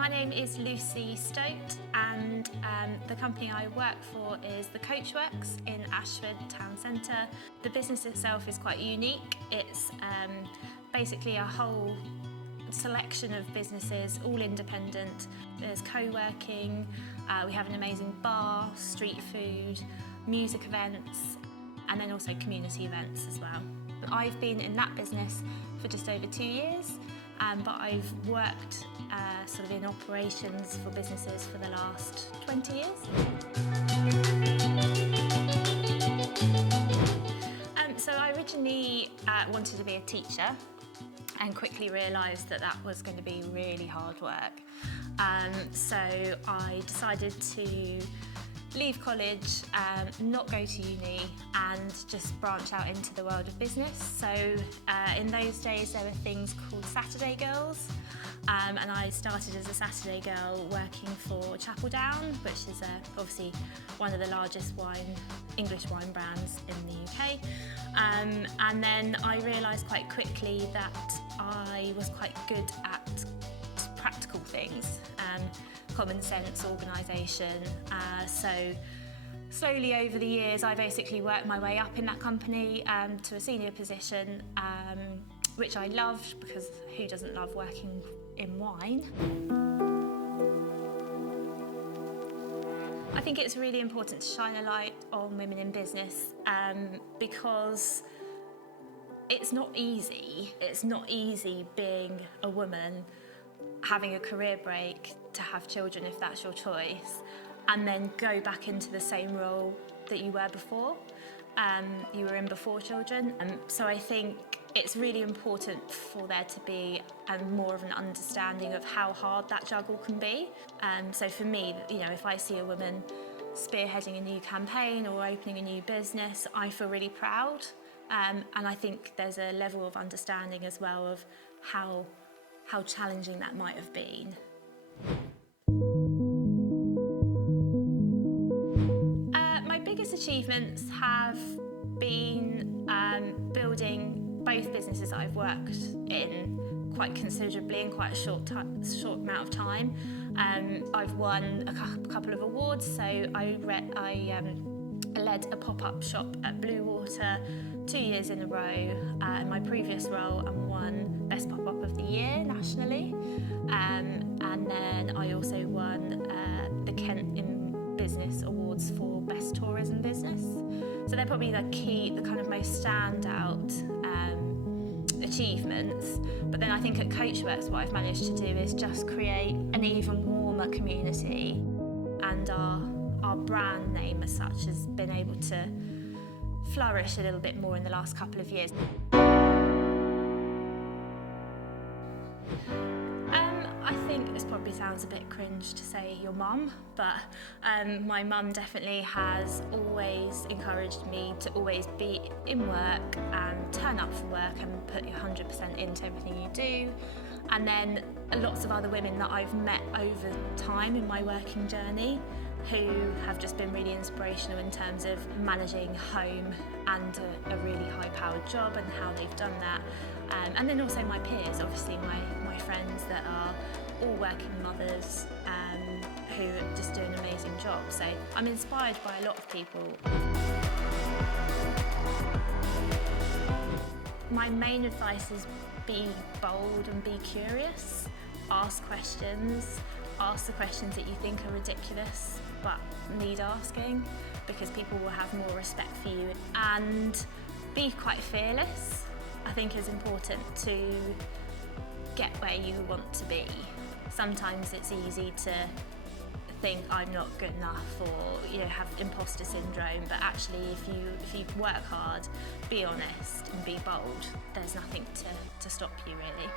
My name is Lucy Stote, and the company I work for is the Coachworks in Ashford town centre. The business itself is quite unique. It's basically a whole selection of businesses, all independent. There's co-working, we have an amazing bar, street food, music events, and then also community events as well. I've been in that business for just over 2 years, but I've worked sort of in operations for businesses for the last 20 years. So I originally wanted to be a teacher and quickly realised that that was going to be really hard work. So I decided to leave college, not go to uni, and just branch out into the world of business. So in those days there were things called Saturday Girls, and I started as a Saturday girl working for Chapel Down, which is obviously one of the largest English wine brands in the UK. And then I realised quite quickly that I was quite good at practical things, common sense, organisation. So slowly over the years I basically worked my way up in that company to a senior position, which I loved, because who doesn't love working in wine? I think it's really important to shine a light on women in business, because it's not easy. It's not easy being a woman, having a career break to have children if that's your choice, and then go back into the same role that you were before. You were in before children. So I think it's really important for there to be more of an understanding of how hard that juggle can be. So for me, if I see a woman spearheading a new campaign or opening a new business, I feel really proud. And I think there's a level of understanding as well of how challenging that might have been. My biggest achievements have been building both businesses that I've worked in quite considerably in quite a short amount of time. I've won a couple of awards, so I led a pop-up shop at Bluewater 2 years in a row in my previous role, and won Best Pop-Up of the Year nationally. And then I also won the Kent in Business Awards for Best Tourism Business. So they're probably the kind of most standout achievements. But then I think at Coachworks what I've managed to do is just create an even warmer community, and our brand name as such has been able to flourish a little bit more in the last couple of years. I think this probably sounds a bit cringe to say your mum, but my mum definitely has always encouraged me to always be in work and turn up for work and put your 100% into everything you do. And then lots of other women that I've met over time in my working journey who have just been really inspirational in terms of managing home and a really high-powered job and how they've done that. And then also my peers, obviously my friends that are all working mothers who just do an amazing job. So I'm inspired by a lot of people. My main advice is be bold and be curious. Ask questions. Ask the questions that you think are ridiculous but need asking, because people will have more respect for you. And be quite fearless. I think is important to get where you want to be. Sometimes it's easy to think I'm not good enough, or have imposter syndrome, but actually if you work hard, be honest and be bold, there's nothing to stop you really.